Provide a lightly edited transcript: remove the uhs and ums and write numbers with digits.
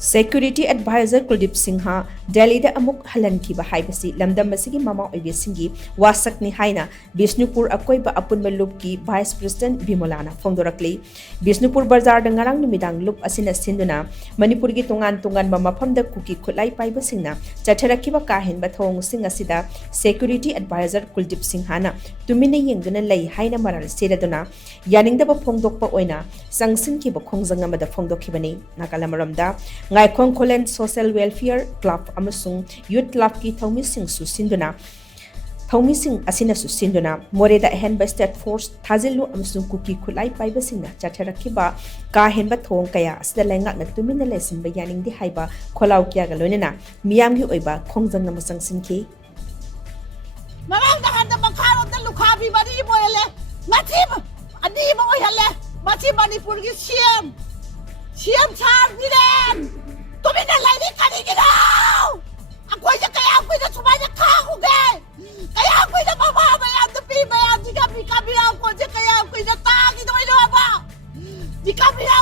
Security Advisor Kuldiep Singh Delhi da Amuk Halhankhiba Haibasi Lamdam Asigi Oibi Singi Washak ni haina Bishnupur Akoiba Apunba Lup ki Vice President Bimola na phongdorakli Bishnupur Bazar da ngarang numidang lup asina sinduna Manipuri gi tungan mamafam da kuki khulai paiba singna chatharakiba kahen ba thong sing asida Security Advisor Kuldiep Singh na tumina yengduna lei haina maral seraduna yaningda ba phongdokpa oina sangsin ki ba khongjang amada phongdokhibani nakalamaramda Ngaikong Kolen Social Welfare Club amasung Youth Club ki thaumising susinduna thaumising asina susinduna Moreda Henba State Force Thazilu amasung kuki khulai paiba singna chatharakiba ka henba thong kaya asda lengak na tumina lesin bayaning di haiba kholau kya galonena miyam gi oiba khongjang amasang sinki Mamang dahan da makharo da lukhabi bari boyele matib ani mo oyale matib Manipur gi Siam char niren tumi na lai ni kani ginaw akoy ja kaya akoy na sumaya kahuge kaya akoy na mama bayan da pi bayan di kami ako ja kaya akoy na tagi do ino ba di kami na